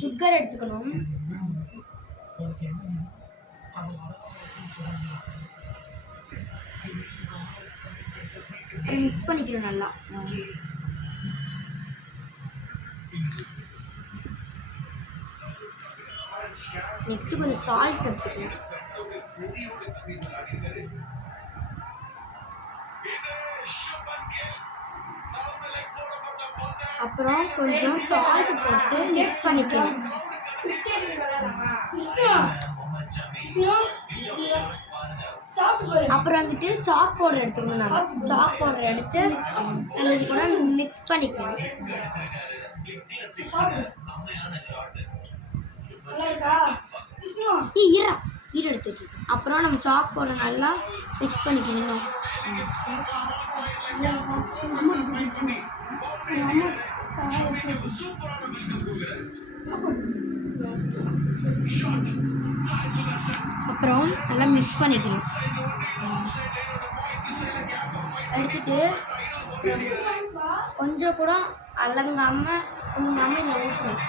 Sugar எடுத்துக்கணும். Mix பண்ணிக்கணும் நல்லா. நெக்ஸ்ட் கொஞ்சம் சால்ட் எடுத்துக்கணும். அப்புறம் கொஞ்சம் சால்ட் போட்டு மிக்ஸ் பண்ணிக்கணும். அப்புறம் வந்துட்டு சாக் பவுடர் எடுத்துக்கணும். நம்ம சாக் பவுடர் எடுத்து அது கூட மிக்ஸ் பண்ணிக்கணும். ஈர எடுத்துட்டு அப்புறம் நம்ம சாக் பவுடர் நல்லா மிக்ஸ் பண்ணிக்கணும். அப்புறம் நல்லா மிக்ஸ் பண்ணிக்கணும். எடுத்துட்டு கொஞ்சம் கூட அலங்காம இதில் ஊற்றணும்.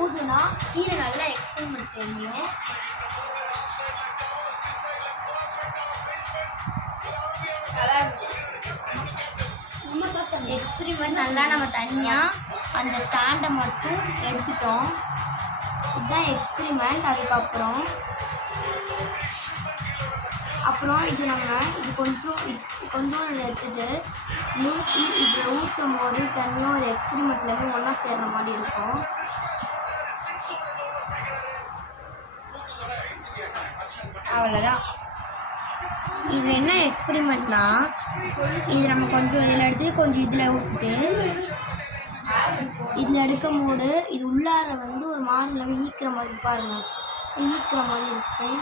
ஊற்றுனா கீரை நல்லா எக்ஸ்பெரிமெண்ட் தெரியும். எக்ஸ்பெரிமெண்ட் நல்லா நம்ம தனியாக அந்த ஸ்டாண்டை மட்டும் எடுத்துட்டோம். இதுதான் எக்ஸ்பெரிமெண்ட். அப்புறம் இது கொஞ்சம் எடுத்துட்டு இதில் ஊற்றும் போது தனியாக ஒரு எக்ஸ்பெரிமெண்ட்லேருந்து ஒன்றா சேர்ற மாதிரி இருக்கும். அவ்வளோதான். இது என்ன எக்ஸ்பெரிமெண்ட்னா, இது நம்ம கொஞ்சம் இதில் எடுத்து கொஞ்சம் இதில் ஊற்றிட்டு இதில் எடுக்கும் போது இது உள்ளார வந்து ஒரு மாதிரி இல்லாமல் ஈக்கிற மாதிரி பாருங்கள், ஈக்கிற மாதிரி இருக்கும்.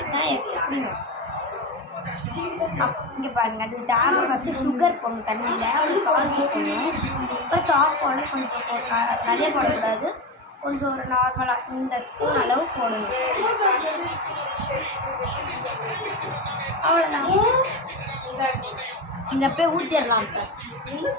இதுதான் எக்ஸ்பெரிமெண்ட். இங்கே பாருங்கள், அது தேவை ஃபஸ்ட்டு சுகர் போடணும் தண்ணியில், ஒரு சால்ட் போடணும். அப்புறம் சாக் பவுடர் கொஞ்சம் நிறைய போடக்கூடாது, கொஞ்சம் ஒரு நார்மலாக இந்த ஸ்பூன் அளவு போடணும். அவ்வளோதான். இந்த போய் ஊற்றிடலாம். இப்போ